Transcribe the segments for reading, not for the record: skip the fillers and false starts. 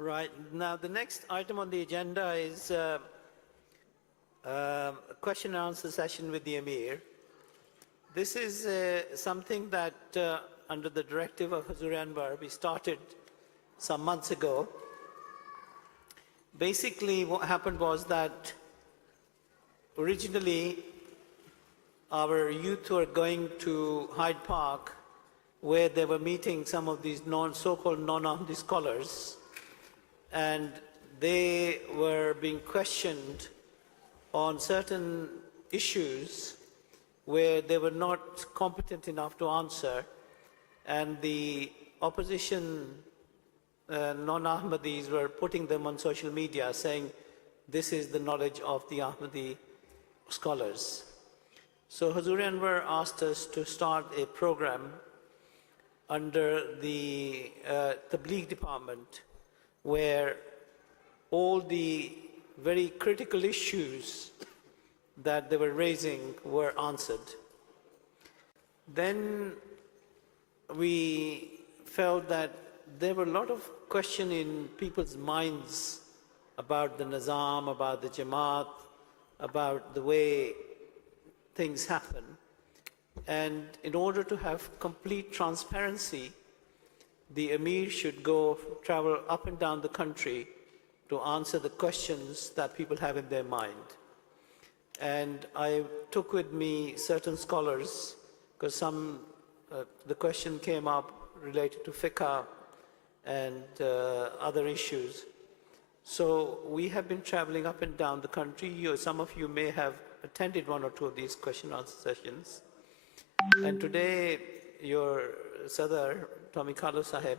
Right. Now, the next item on the agenda is a question and answer session with the Amir. This is something that, under the directive of Hazur Anwar, we started some months ago. Basically, what happened was that originally our youth were going to Hyde Park, where they were meeting some of these so-called non-Ahmadi scholars, and they were being questioned on certain issues where they were not competent enough to answer, and the opposition non-Ahmadis were putting them on social media saying this is the knowledge of the Ahmadi scholars. So Hazur Anwar asked us to start a program under the Tabligh department where all the very critical issues that they were raising were answered. Then we felt that there were a lot of questions in people's minds about the Nizam, about the Jamaat, about the way things happen. And in order to have complete transparency, the Amir should travel up and down the country to answer the questions that people have in their mind. And I took with me certain scholars, because the question came up related to fiqh and other issues. So we have been traveling up and down the country. Some of you may have attended one or two of these question and answer sessions. And today, your Sadar, Tommy Carlo Sahib,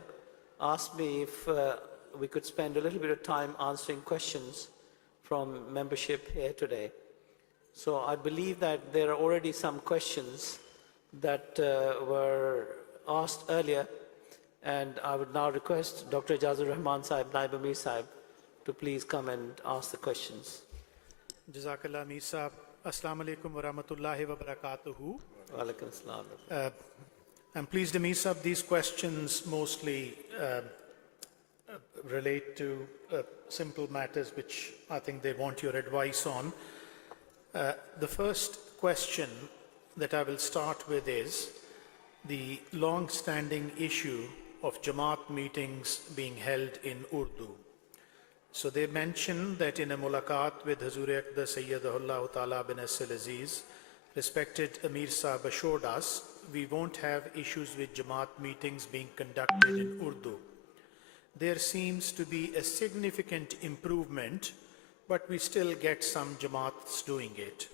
asked me if we could spend a little bit of time answering questions from membership here today. So I believe that there are already some questions that were asked earlier, and I would now request Dr. Ijazur Rahman Sahib, Naib Amir Sahib, to please come and ask the questions. Jazakallah Amir Sahib. Assalamu alaikum wa rahmatullahi wa barakatuhu. Wa alaikum assalam. I'm pleased, Amir Sahib, these questions mostly relate to simple matters which I think they want your advice on. The first question that I will start with is the long-standing issue of Jamaat meetings being held in Urdu. So they mention that in a mulaqat with Hazur Aqda Sayyidullah Ta'ala bin Aziz, respected Amir Sahib assured us we won't have issues with Jamaat meetings being conducted in Urdu. There seems to be a significant improvement, but we still get some Jamaats doing it.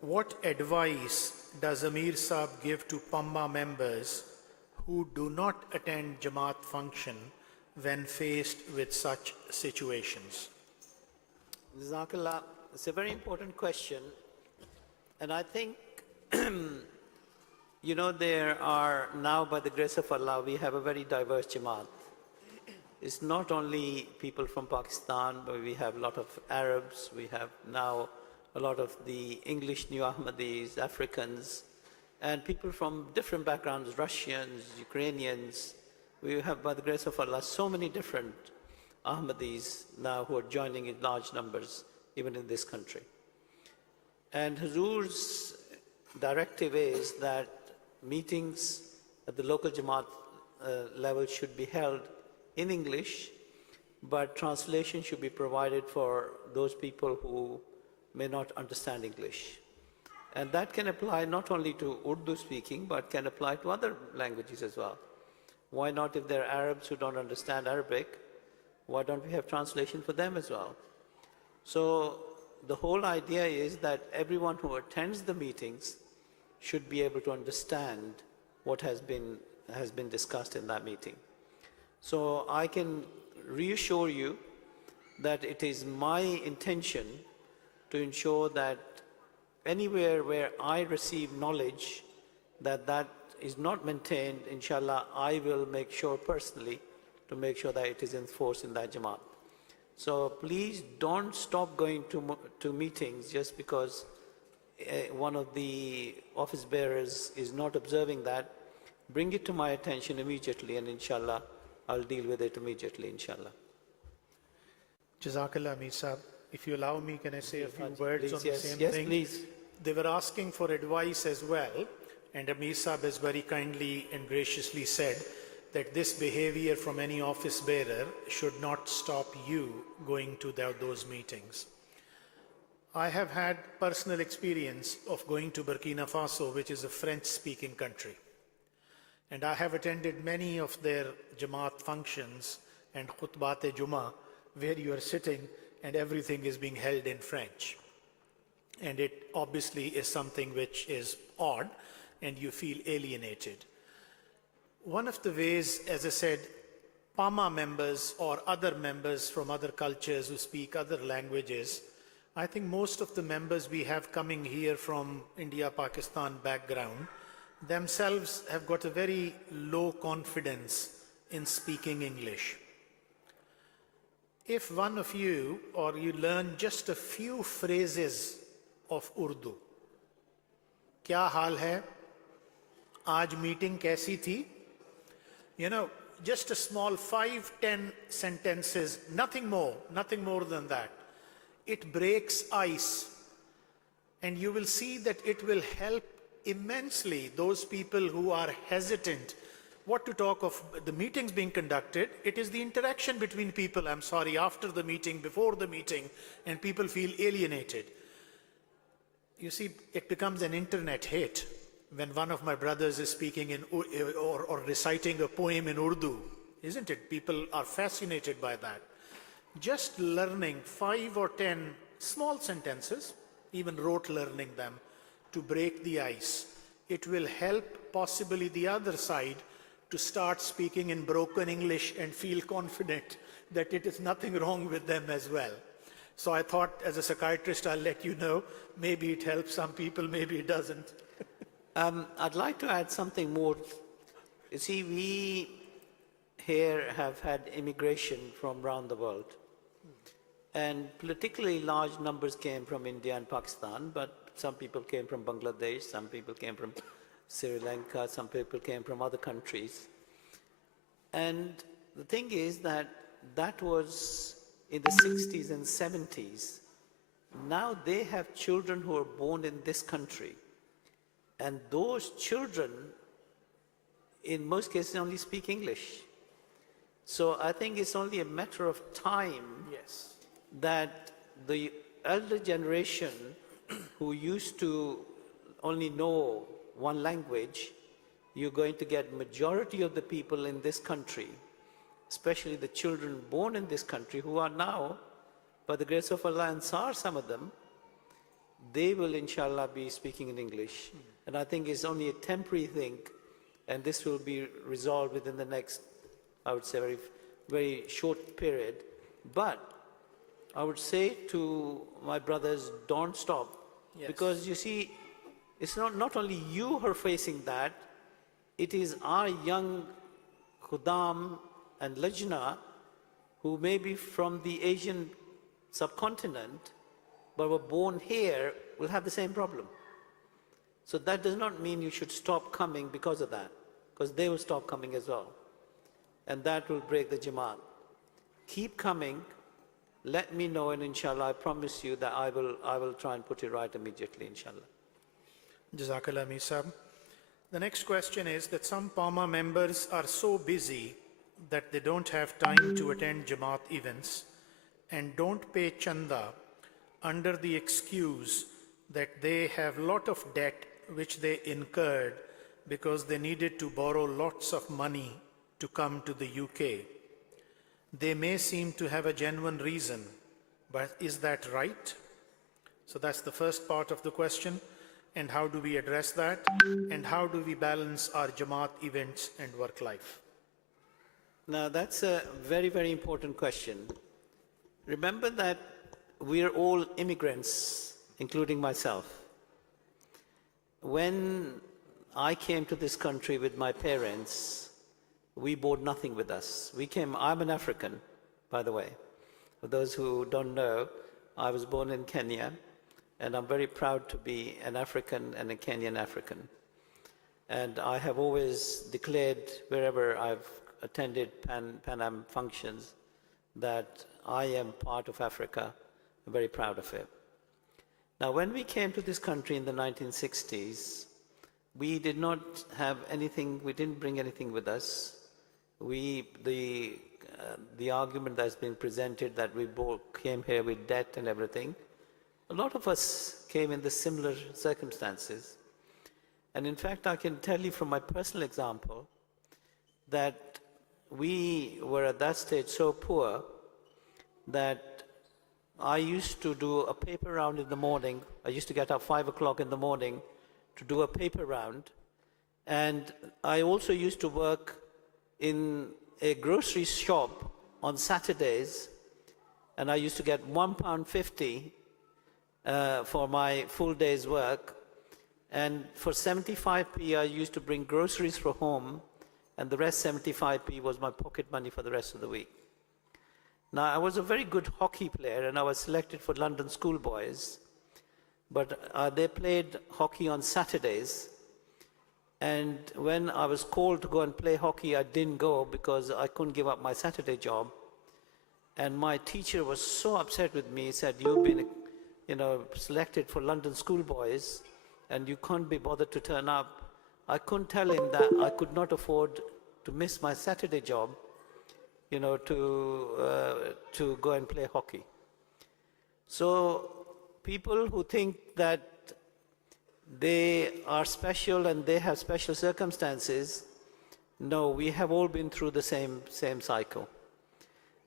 What advice does Amir Sahib give to PAAMA members who do not attend Jamaat function when faced with such situations? Jazakallah. It's a very important question. And I think, there are now, by the grace of Allah, we have a very diverse Jamaat. It's not only people from Pakistan, but we have a lot of Arabs, we have now a lot of the English New Ahmadis, Africans, and people from different backgrounds, Russians, Ukrainians. We have, by the grace of Allah, so many different Ahmadis now who are joining in large numbers, even in this country. And Hazur's directive is that meetings at the local Jamaat level should be held in English, but translation should be provided for those people who may not understand English. And that can apply not only to Urdu speaking, but can apply to other languages as well. Why not, if there are Arabs who don't understand Arabic, why don't we have translation for them as well? So the whole idea is that everyone who attends the meetings should be able to understand what has been discussed in that meeting. So I can reassure you that it is my intention to ensure that anywhere where I receive knowledge that is not maintained, inshallah, I will make sure personally to make sure that it is enforced in that Jamaat. So please don't stop going to meetings just because one of the office bearers is not observing that. Bring it to my attention immediately, and inshallah, I'll deal with it immediately, inshallah. Jazakallah, Amir Sahib. If you allow me, can I say a few words Please, on yes, the same yes, thing? please. They were asking for advice as well, and Amir Sahib has very kindly and graciously said that this behavior from any office bearer should not stop you going to those meetings. I have had personal experience of going to Burkina Faso, which is a French-speaking country. And I have attended many of their Jamaat functions and khutbat-e-Jummah, where you are sitting and everything is being held in French. And it obviously is something which is odd and you feel alienated. One of the ways, as I said, PAAMA members or other members from other cultures who speak other languages, I think most of the members we have coming here from India, Pakistan background, themselves have got a very low confidence in speaking English. If one of you or you learn just a few phrases of Urdu, क्या हाल है? आज meeting कैसी थी? You know, just a small 5-10 sentences, nothing more than that. It breaks ice, and you will see that it will help immensely those people who are hesitant. What to talk of the meetings being conducted, it is the interaction between people, I'm sorry, after the meeting, before the meeting, and people feel alienated. You see, it becomes an internet hit when one of my brothers is speaking in or reciting a poem in Urdu, isn't it? People are fascinated by that. Just learning 5 or 10 small sentences, even rote learning them, to break the ice, it will help possibly the other side to start speaking in broken English and feel confident that it is nothing wrong with them as well. So I thought, as a psychiatrist, I'll let you know, maybe it helps some people, maybe it doesn't. I'd like to add something more. You see, we here have had immigration from around the world. And particularly large numbers came from India and Pakistan, but some people came from Bangladesh, some people came from Sri Lanka, some people came from other countries. And the thing is that that was in the 60s and 70s. Now they have children who are born in this country. And those children, in most cases, only speak English. So I think it's only a matter of time that the elder generation who used to only know one language, you're going to get majority of the people in this country, especially the children born in this country who are now, by the grace of Allah, and some of them, they will inshallah be speaking in English. And I think it's only a temporary thing, and this will be resolved within the next, I would say, very, very short period. But I would say to my brothers, don't stop. Because you see, it's not only you who are facing that, it is our young Khuddam and Lajna who may be from the Asian subcontinent, but were born here, will have the same problem. So that does not mean you should stop coming because of that, because they will stop coming as well. And that will break the Jamaat. Keep coming. Let me know, and inshallah, I promise you that I will try and put it right immediately, inshallah. Jazakallah, Amir Sahib. The next question is that some PAAMA members are so busy that they don't have time to attend Jamaat events and don't pay chanda under the excuse that they have lot of debt which they incurred because they needed to borrow lots of money to come to the UK. They may seem to have a genuine reason, but is that right? So that's the first part of the question. And how do we address that? And how do we balance our Jamaat events and work life? Now that's a very, very important question. Remember that we are all immigrants, including myself. When I came to this country with my parents, we brought nothing with us. I'm an African, by the way. For those who don't know, I was born in Kenya, and I'm very proud to be an African and a Kenyan African. And I have always declared wherever attended Pan Am functions, that I am part of Africa. I'm very proud of it. Now, when we came to this country in the 1960s, we did not have anything, we didn't bring anything with us. The argument that's been presented that we both came here with debt and everything, a lot of us came in the similar circumstances. And in fact, I can tell you from my personal example that we were at that stage so poor that I used to do a paper round in the morning. I used to get up 5 o'clock in the morning to do a paper round. And I also used to work in a grocery shop on Saturdays, and I used to get £1.50 for my full day's work. And for 75p, I used to bring groceries for home, and the rest 75p was my pocket money for the rest of the week. Now, I was a very good hockey player, and I was selected for London schoolboys, but they played hockey on Saturdays. And when I was called to go and play hockey, I didn't go because I couldn't give up my Saturday job. And my teacher was so upset with me. He said, "You've been, selected for London schoolboys, and you can't be bothered to turn up." I couldn't tell him that I could not afford to miss my Saturday job, to go and play hockey. So people who think that they are special and they have special circumstances, no, we have all been through the same cycle.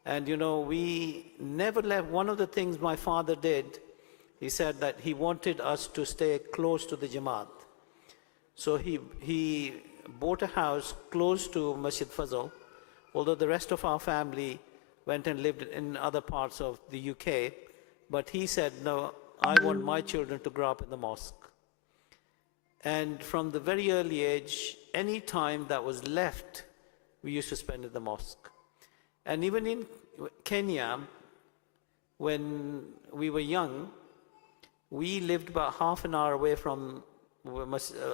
And we never left. One of the things my father did, he said that he wanted us to stay close to the Jamaat. So he bought a house close to Masjid Fazl, although the rest of our family went and lived in other parts of the UK. But he said, "No, I want my children to grow up in the mosque." And from the very early age, any time that was left, we used to spend in the mosque. And even in Kenya, when we were young, we lived about half an hour away from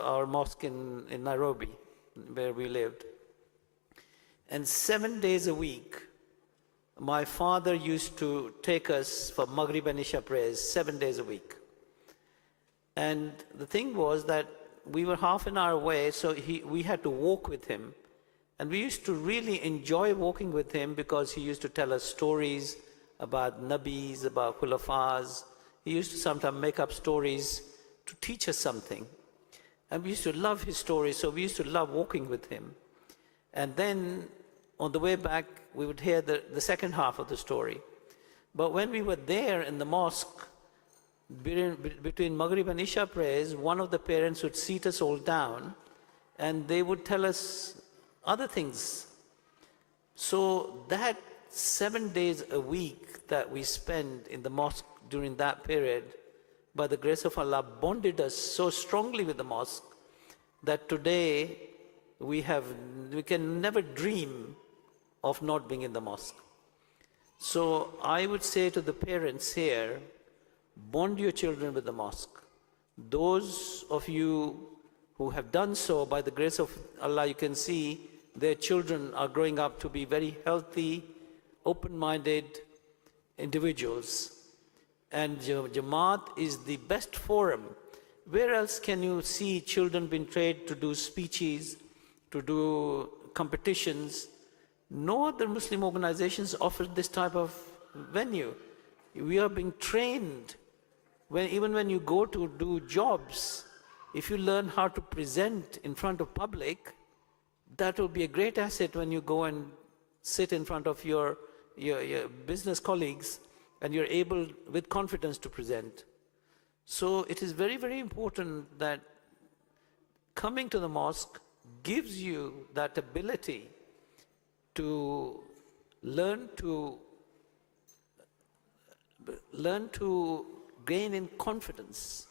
our mosque in Nairobi, where we lived. And 7 days a week, my father used to take us for Maghrib and Isha prayers 7 days a week. And the thing was that we were half an hour away, so we had to walk with him. And we used to really enjoy walking with him because he used to tell us stories about Nabis, about Khulafas. He used to sometimes make up stories to teach us something. And we used to love his stories, so we used to love walking with him. And then on the way back, we would hear the second half of the story. But when we were there in the mosque, between Maghrib and Isha prayers, one of the parents would seat us all down, and they would tell us other things. So that 7 days a week that we spent in the mosque during that period, by the grace of Allah, bonded us so strongly with the mosque that today we can never dream of not being in the mosque. So I would say to the parents here, bond your children with the mosque. Those of you who have done so, by the grace of Allah, you can see their children are growing up to be very healthy, open-minded individuals. And Jamaat is the best forum. Where else can you see children being trained to do speeches, to do competitions? No other Muslim organizations offer this type of venue. We are being trained. Even when you go to do jobs, if you learn how to present in front of public, that will be a great asset when you go and sit in front of your business colleagues and you're able with confidence to present. So it is very, very important that coming to the mosque gives you that ability to learn to gain in confidence.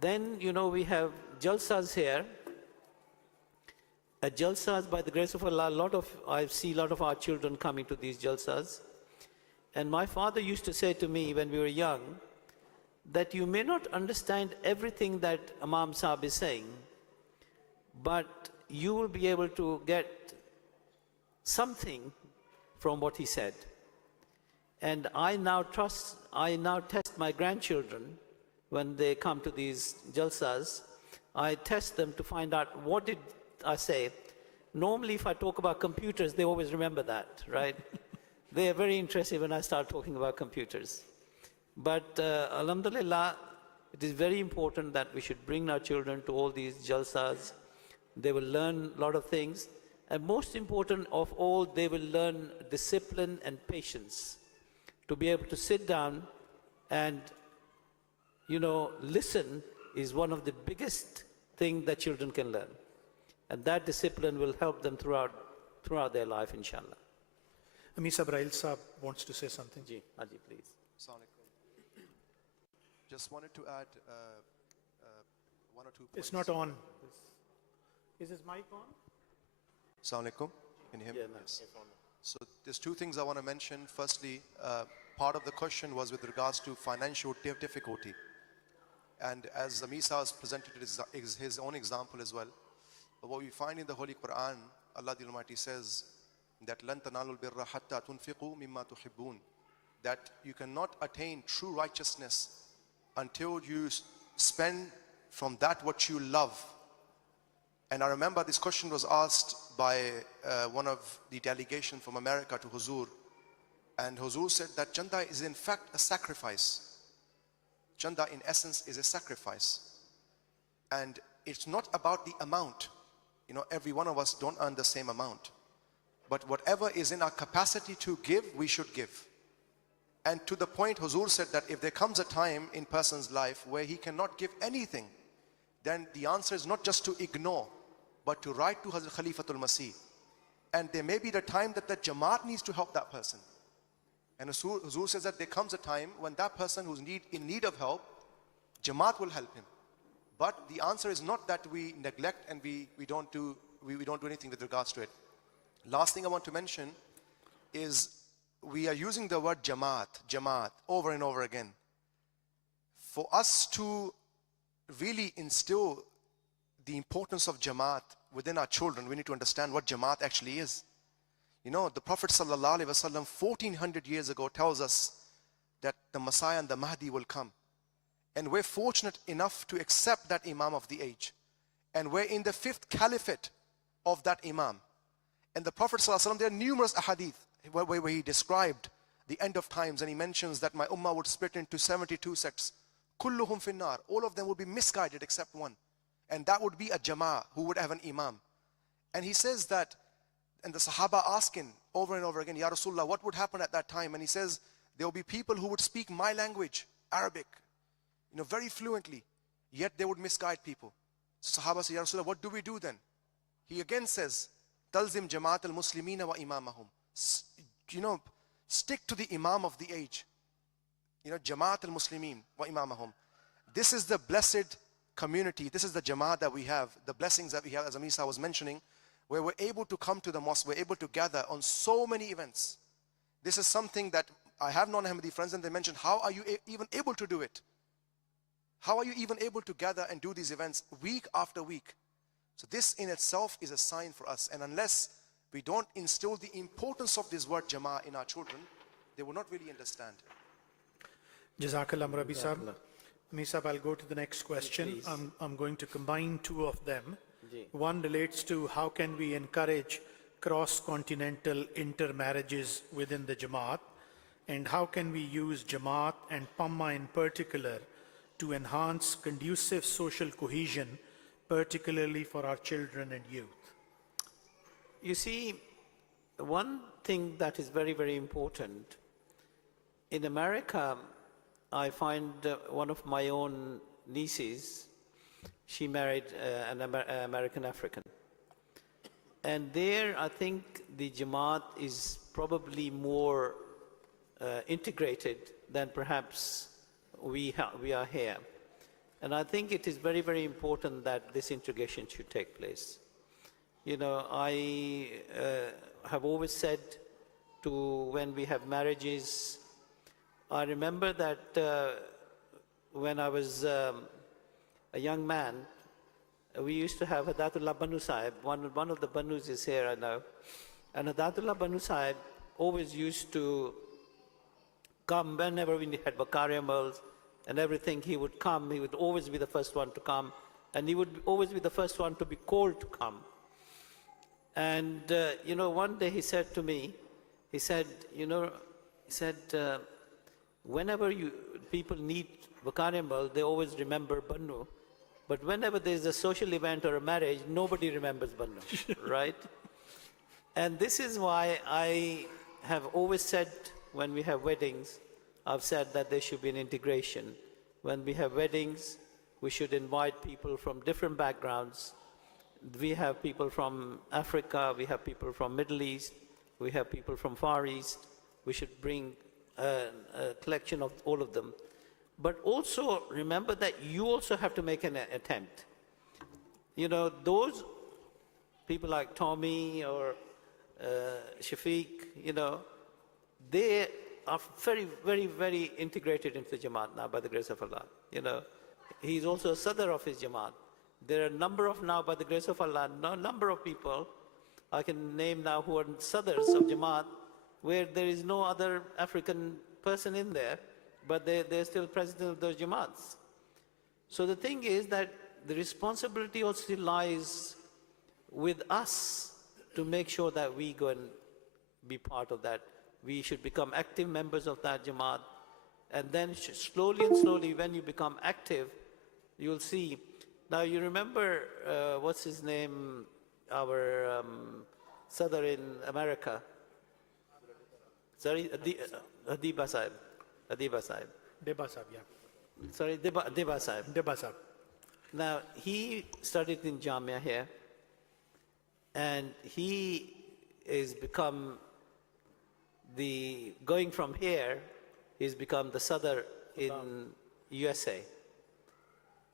Then, we have jalsas here. At jalsas, by the grace of Allah, I see a lot of our children coming to these jalsas. And my father used to say to me when we were young, that you may not understand everything that Imam Sahib is saying, but you will be able to get something from what he said. And I now test my grandchildren when they come to these jalsas. I test them to find out what did I say. Normally, if I talk about computers, they always remember that, right? They are very interested when I start talking about computers. But alhamdulillah, it is very important that we should bring our children to all these jalsas. They will learn a lot of things. And most important of all, they will learn discipline and patience. To be able to sit down and, listen is one of the biggest things that children can learn. And that discipline will help them throughout their life, inshallah. Amir Sahib wants to say something. Ji, Haji, please. Assalamu alaikum. Just wanted to add one or two points. It's not on. Is his mic on? Assalamu alaikum. Can you hear me? Yeah, no, Yes. So there's two things I want to mention. Firstly, part of the question was with regards to financial difficulty. And as Amir has presented his own example as well, but what we find in the Holy Quran, Allah the Almighty says that لَن تَنَالُوا الْبِرَّ حَتَّى تُنْفِقُوا مِمَّا تُحِبُّونَ, that you cannot attain true righteousness until you spend from that what you love. And I remember this question was asked by one of the delegation from America to Huzur. And Huzur said that Chanda is in fact a sacrifice. Chanda in essence is a sacrifice. And it's not about the amount. Every one of us don't earn the same amount. But whatever is in our capacity to give, we should give. And to the point, Huzur said that if there comes a time in person's life where he cannot give anything, then the answer is not just to ignore, but to write to Hazrat Khalifatul Masih. And there may be the time that the Jamaat needs to help that person. And Huzur says that there comes a time when that person who's in need of help, Jamaat will help him. But the answer is not that we neglect and we don't do anything with regards to it. Last thing I want to mention is we are using the word Jamaat over and over again. For us to really instill the importance of Jamaat within our children, we need to understand what Jamaat actually is. The Prophet ﷺ 1400 years ago tells us that the Messiah and the Mahdi will come. And we're fortunate enough to accept that Imam of the age. And we're in the 5th caliphate of that Imam. And the Prophet ﷺ, there are numerous ahadith where he described the end of times, and he mentions that my ummah would split into 72 sects. Kulluhum finnar, all of them would be misguided except one. And that would be a Jama'ah who would have an Imam. And he says that, and the Sahaba ask him over and over again, Ya Rasulullah, what would happen at that time? And he says, there will be people who would speak my language, Arabic, very fluently, yet they would misguide people. So Sahaba say, Ya Rasulullah, what do we do then? He again says, Talzim Jamaat al-Muslimina wa imamahum. Stick to the Imam of the age. Jamaat al-Muslimin wa imamahum. This is the blessed community. This is the Jamaat that we have, the blessings that we have, as Amisa was mentioning, where we're able to come to the mosque, we're able to gather on so many events. This is something that I have non-Ahmadi friends, and they mentioned, how are you even able to do it? How are you even able to gather and do these events week after week? So this in itself is a sign for us. And unless we don't instill the importance of this word Jama'ah in our children, they will not really understand. Jazakallah, Murabi Sahib. Amir Sahib, I'll go to the next question. I'm going to combine two of them. One relates to how can we encourage cross-continental intermarriages within the Jamaat, and how can we use Jamaat and PAAMA in particular to enhance conducive social cohesion, particularly for our children and youth. You see, one thing that is very, very important, in America, I find one of my own nieces, she married an American African. And there, I think the Jamaat is probably more integrated than perhaps we are here. And I think it is very, very important that this integration should take place. I have always said when we have marriages, I remember that when I was a young man, we used to have Hadatullah Banu Sahib. One of the Banus is here, I know. And Adatullah Banu Sahib always used to come whenever we had Bakariamals and everything. He would come, he would always be the first one to come, and he would always be the first one to be called to come. And, one day he said to me, he said, whenever people need Bakariamal, they always remember Bannu. But whenever there's a social event or a marriage, nobody remembers Bannu, right? And this is why I have always said, when we have weddings, I've said that there should be an integration. When we have weddings, we should invite people from different backgrounds. We have people from Africa, we have people from Middle East, we have people from Far East. We should bring a collection of all of them. But also remember that you also have to make an attempt. Those people like Tommy or Shafiq, they are very, very, very integrated into the Jamaat now by the grace of Allah. He's also a Sadr of his Jamaat. There are a number of now, by the grace of Allah, a number of people I can name now who are Sadrs of Jamaat, where there is no other African person in there, but they're still president of those Jamaats. So the thing is that the responsibility also lies with us to make sure that we go and be part of that. We should become active members of that Jamaat, and then slowly and slowly, when you become active, you'll see. Now you remember, what's his name, our Sadr in America? Sorry, Adiba Sahib. Deba Sahib, yeah. Sorry, Deba Sahib. Deba Sahib. Now, he studied in Jamia here, and he is become going from here, he's become the Sadr in USA.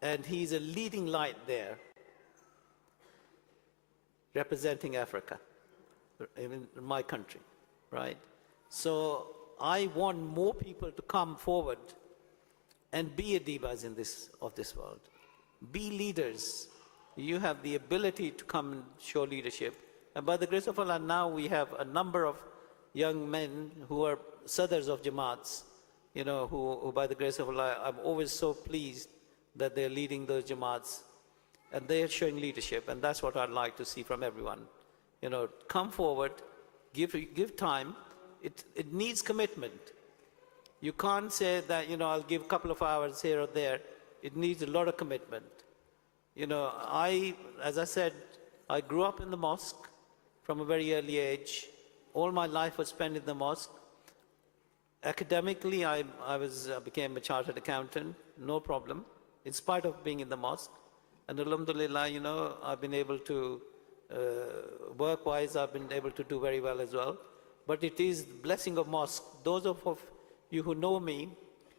And he's a leading light there, representing Africa, in my country, right? So I want more people to come forward and be Adibas of this world. Be leaders. You have the ability to come and show leadership. And by the grace of Allah, now we have a number of young men who are Sadrs of Jamaats, who by the grace of Allah, I'm always so pleased that they're leading those Jamaats and they're showing leadership. And that's what I'd like to see from everyone. Come forward, give time. It needs commitment. You can't say that, I'll give a couple of hours here or there. It needs a lot of commitment. As I said, I grew up in the mosque from a very early age. All my life was spent in the mosque. Academically, I became a chartered accountant, no problem, in spite of being in the mosque. And alhamdulillah, I've been able to, work-wise, I've been able to do very well as well. But it is the blessing of mosque. Those of you who know me,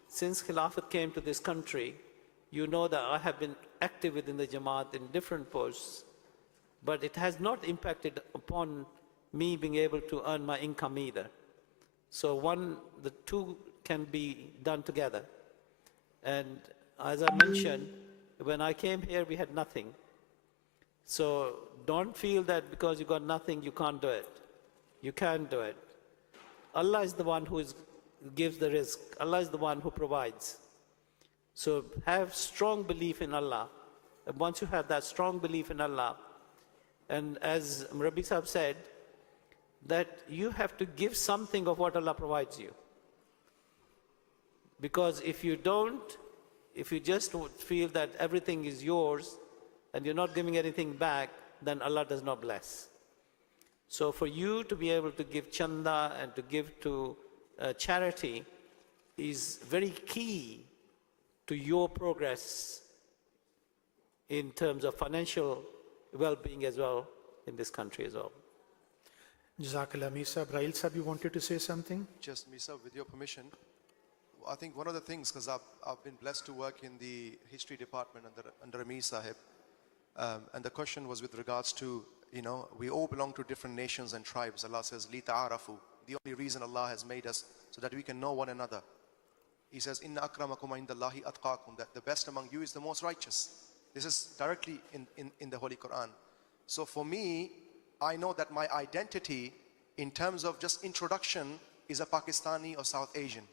since Khilafat came to this country, you know that I have been active within the Jamaat in different posts, but it has not impacted upon me being able to earn my income either. So the two can be done together. And as I mentioned, when I came here, we had nothing. So don't feel that because you got nothing, you can't do it. You can do it. Allah is the one who gives the risk. Allah is the one who provides. So have strong belief in Allah. And once you have that strong belief in Allah, and as Rabbi Sahib said, that you have to give something of what Allah provides you. Because if you just feel that everything is yours and you're not giving anything back, then Allah does not bless. So for you to be able to give chanda and to give to charity is very key to your progress in terms of financial well-being as well in this country as well. Jazakallah, Amir Sahib. Rahil Sahib, you wanted to say something? Just, Misa, with your permission, I think one of the things, because I've been blessed to work in the history department under Amir Sahib, and the question was with regards to, we all belong to different nations and tribes. Allah says, "Li ta'arafu." The only reason Allah has made us so that we can know one another. He says, "Inna akramakum indallahi atqakum," that the best among you is the most righteous. This is directly in the Holy Quran. So for me, I know that my identity in terms of just introduction, is a Pakistani or South Asian.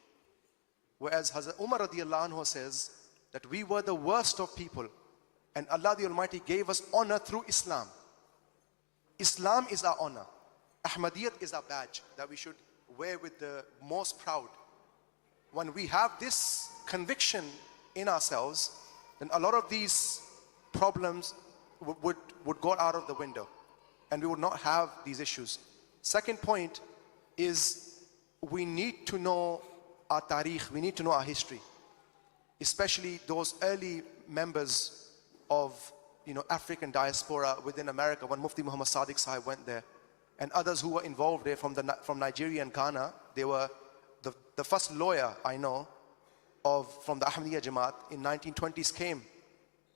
Whereas Hazrat Umar radiallahu anhu says that we were the worst of people and Allah the Almighty gave us honor through Islam. Islam is our honor. Ahmadiyyat is our badge that we should wear with the most proud. When we have this conviction in ourselves, then a lot of these problems would go out of the window and we would not have these issues. Second point is we need to know our tariq, we need to know our history, especially those early members of African diaspora within America when Mufti Muhammad Sadiq Sahib went there, and others who were involved there from Nigeria and Ghana. They were the first lawyer I know from the Ahmadiyya Jamaat in 1920s came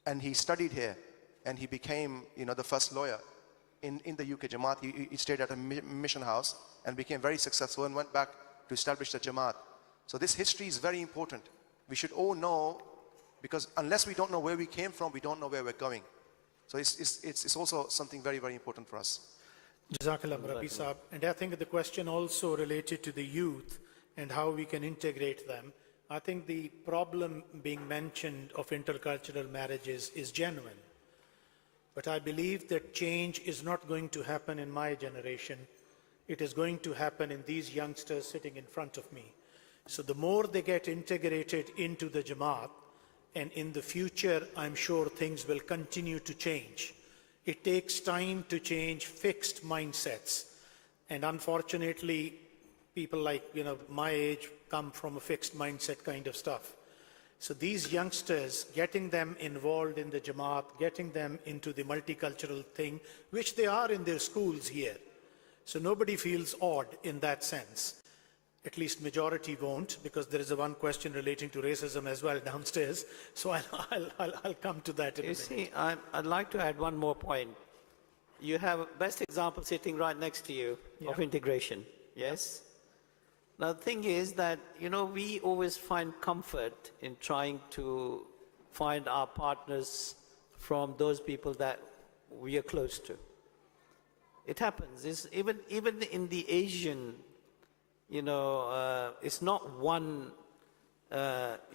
and he studied here and he became the first lawyer in the UK Jamaat. He stayed at a mission house and became very successful and went back to establish the Jamaat. So this history is very important. We should all know, because unless we don't know where we came from, we don't know where we're going. So it's also something very, very important for us. Jazakallah, Rabbi Sahib. And I think the question also related to the youth and how we can integrate them. I think the problem being mentioned of intercultural marriages is genuine. But I believe that change is not going to happen in my generation. It is going to happen in these youngsters sitting in front of me. So the more they get integrated into the Jamaat, and in the future, I'm sure things will continue to change. It takes time to change fixed mindsets. And unfortunately, people like, my age come from a fixed mindset kind of stuff. So these youngsters, getting them involved in the Jamaat, getting them into the multicultural thing, which they are in their schools here. So nobody feels odd in that sense. At least majority won't, because there is one question relating to racism as well downstairs. So I'll come to that in a minute. See, I'd like to add one more point. You have a best example sitting right next to you of integration, yes? Now the thing is that, we always find comfort in trying to find our partners from those people that we are close to. It happens. Even in the Asian, it's not one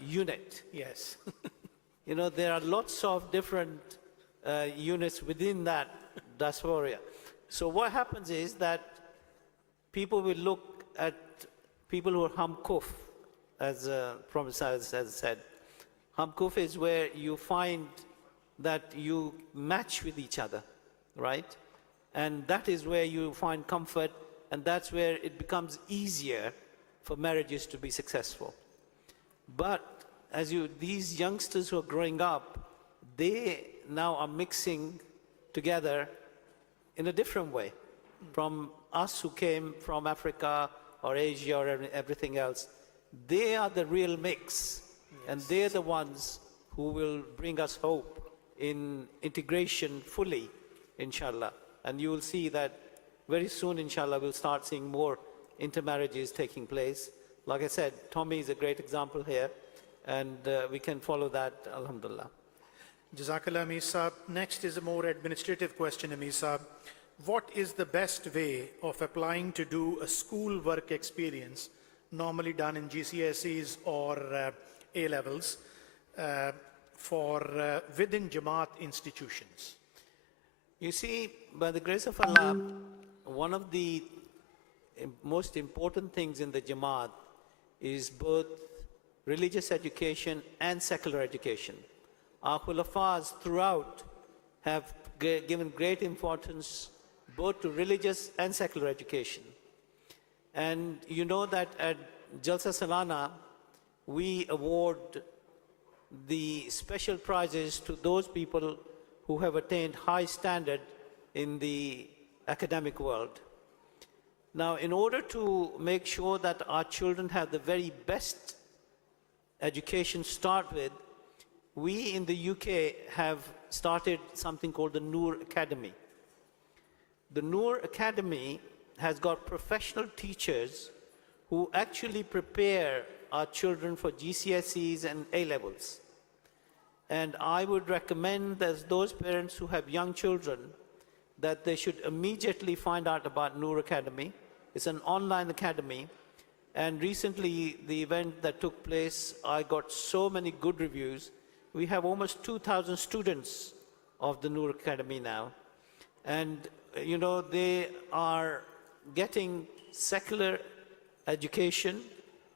unit. Yes. There are lots of different units within that diaspora. So what happens is that people will look at people who are hamkuf, as Professor has said. Hamkuf is where you find that you match with each other, right? And that is where you find comfort, and that's where it becomes easier for marriages to be successful. But these youngsters who are growing up, they now are mixing together in a different way from us who came from Africa or Asia or everything else. They are the real mix, and they're the ones who will bring us hope in integration fully, inshallah. And you will see that very soon, inshallah, we'll start seeing more intermarriages taking place. Like I said, Tommy is a great example here, and we can follow that, alhamdulillah. Jazakallah, Amir Sahib. Next is a more administrative question, Amir Sahib. What is the best way of applying to do a school work experience, normally done in GCSEs or A-levels, within Jamaat institutions? You see, by the grace of Allah, one of the most important things in the Jamaat is both religious education and secular education. Our Khulafas throughout have given great importance both to religious and secular education. And you know that at Jalsa Salana, we award the special prizes to those people who have attained high standard in the academic world. Now, in order to make sure that our children have the very best education to start with, we in the UK have started something called the Noor Academy. The Noor Academy has got professional teachers who actually prepare our children for GCSEs and A-levels. And I would recommend that those parents who have young children that they should immediately find out about Noor Academy, It's an online academy. And recently, the event that took place, I got so many good reviews. We have almost 2,000 students of the Noor Academy now. And, you know, they are getting secular education,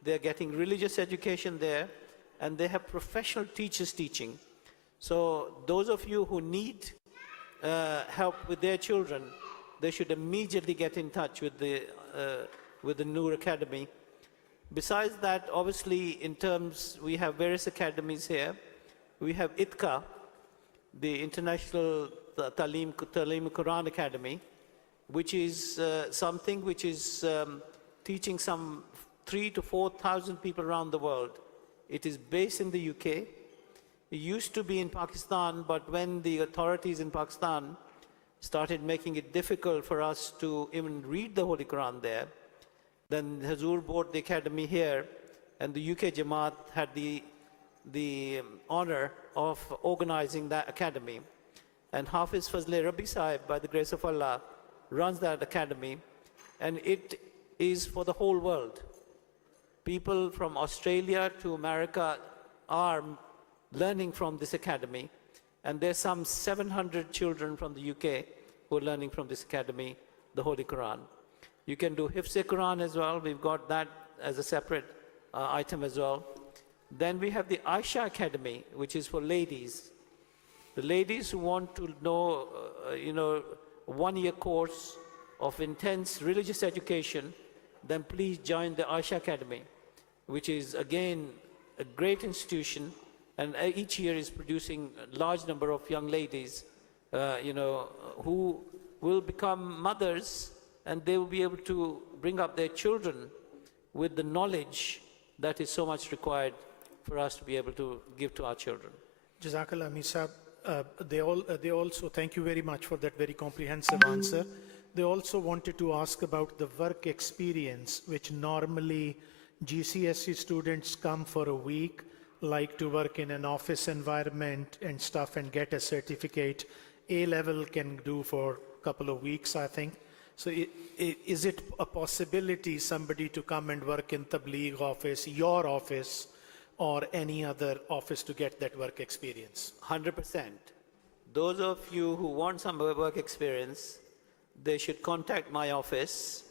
they're getting religious education there, and they have professional teachers teaching. So those of you who need help with their children, they should immediately get in touch with the Noor Academy. Besides that, obviously, in terms, we have various academies here. We have ITKA, the International Talim Quran Academy, which is something which is teaching some 3,000 to 4,000 people around the world. It is based in the UK. It used to be in Pakistan, but when the authorities in Pakistan started making it difficult for us to even read the Holy Quran there, then Hazur bought the academy here, and the UK Jamaat had the honor of organizing that academy. And Hafiz Fazle Rabbi Sahib, by the grace of Allah, runs that academy, and it is for the whole world. People from Australia to America are learning from this academy, and there's some 700 children from the UK who are learning from this academy, the Holy Quran. You can do Hifz-e-Quran as well. We've got that as a separate item as well. Then we have the Aisha Academy, which is for ladies. The ladies who want to know, a one-year course of intense religious education, then please join the Aisha Academy, which is, again, a great institution, and each year is producing a large number of young ladies, who will become mothers, and they will be able to bring up their children with the knowledge that is so much required for us to be able to give to our children. Jazakallah, Amir Sahib. They also, thank you very much for that very comprehensive answer. They also wanted to ask about the work experience, which normally GCSE students come for a week, like to work in an office environment and stuff and get a certificate. A-level can do for a couple of weeks, I think. So is it a possibility somebody to come and work in Tabligh office, your office, or any other office to get that work experience? 100%. Those of you who want some work experience, they should contact my office,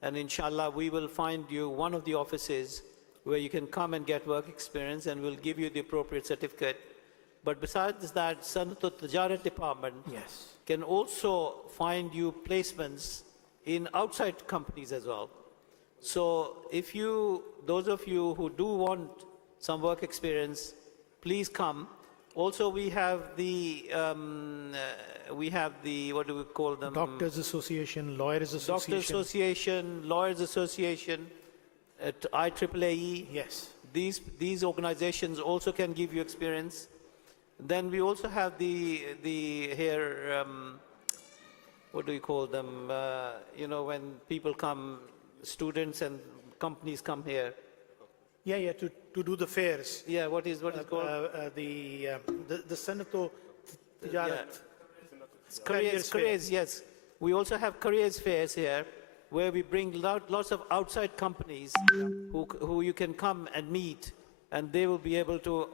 and inshallah we will find you one of the offices where you can come and get work experience, and we'll give you the appropriate certificate. But besides that, Sanat Tijarat department can also find you placements in outside companies as well. So if those of you who do want some work experience, please come. Also, we have the what do we call them? Doctors Association, Lawyers Association. Doctors Association, Lawyers Association, at IAAE. Yes. These organizations also can give you experience. Then we also have the here, what do you call them? When people come, students and companies come here. Yeah, to do the fairs. Yeah, what is called? The Sanato Tijarat. Careers, yes. We also have careers fairs here, where we bring lots of outside companies who you can come and meet, and they will be able to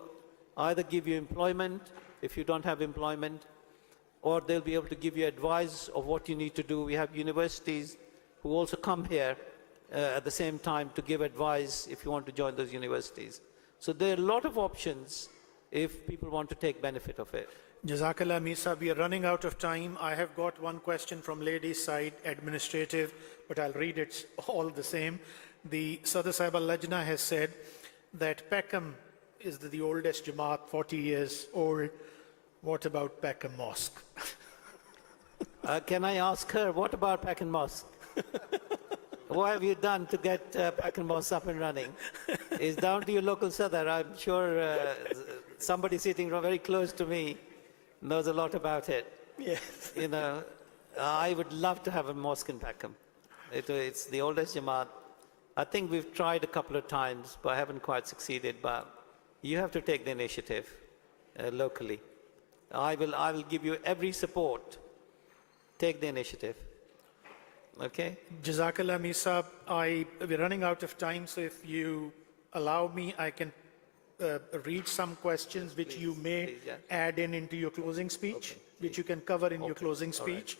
either give you employment if you don't have employment, or they'll be able to give you advice of what you need to do. We have universities who also come here at the same time to give advice if you want to join those universities. So there are a lot of options if people want to take benefit of it. Jazakallah, Amir Sahib, we are running out of time. I have got one question from ladies' side, administrative, but I'll read it all the same. The Sadr Sahib al-Lajna has said that Peckham is the oldest Jamaat, 40 years old. What about Peckham Mosque? Can I ask her, what about Peckham Mosque? What have you done to get Peckham Mosque up and running? It's down to your local Sadr. I'm sure somebody sitting very close to me knows a lot about it. Yes. I would love to have a mosque in Peckham. It's the oldest Jamaat. I think we've tried a couple of times, but haven't quite succeeded. But you have to take the initiative locally. I will give you every support. Take the initiative. Okay? Jazakallah, Amir Sahib. We're running out of time, so if you allow me, I can read some questions which you may please, yeah. add into your closing speech, which you can cover in your closing all right. speech,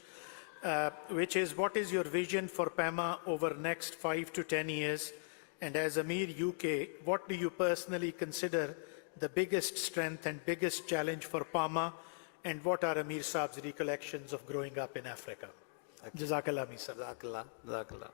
which is, what is your vision for PAAMA over next 5 to 10 years? And as Amir UK, what do you personally consider the biggest strength and biggest challenge for PAAMA? And what are Amir Saab's recollections of growing up in Africa? Jazakallah, Amir Saab. Jazakallah. Jazakallah.